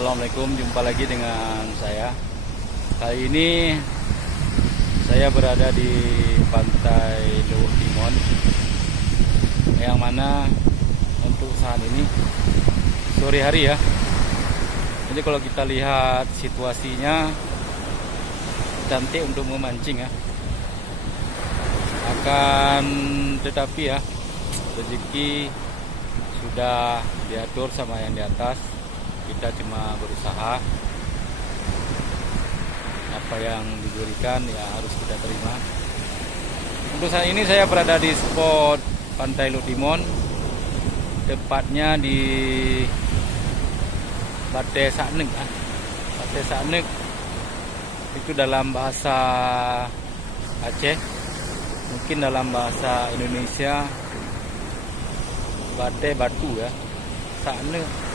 Assalamualaikum, jumpa lagi dengan saya. Kali ini saya berada di pantai Luwuk Timon, yang mana untuk saat ini sore hari ya. Jadi kalau kita lihat situasinya cantik untuk memancing ya. Akan tetapi ya, rezeki sudah diatur sama yang di atas. Kita cuma berusaha, apa yang diberikan ya harus kita terima. Untuk saat ini saya berada di spot pantai Luwuk Timon, tepatnya di Bate Saknek. Bate Saknek itu dalam bahasa Aceh, mungkin dalam bahasa Indonesia Bate batu ya. Saknek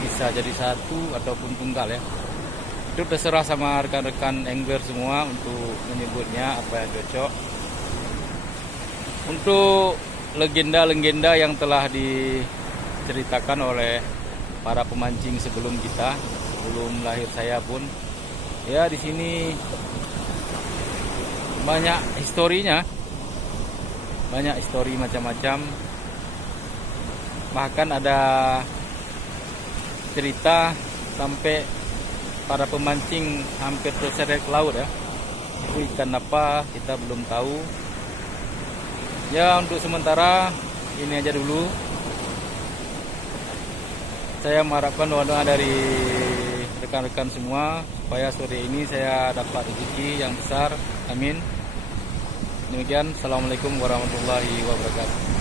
bisa jadi satu ataupun tunggal ya. Itu terserah sama rekan-rekan angler semua untuk menyebutnya apa yang cocok. Untuk legenda-legenda yang telah diceritakan oleh para pemancing sebelum kita, sebelum lahir saya pun, ya di sini banyak historinya, banyak histori macam-macam. Bahkan ada cerita sampai para pemancing hampir terseret ke laut ya. Itu ikan apa kita belum tahu. Ya untuk sementara ini aja dulu. Saya mengharapkan doa-doa dari rekan-rekan semua supaya sore ini saya dapat rezeki yang besar. Amin. Demikian, assalamualaikum warahmatullahi wabarakatuh.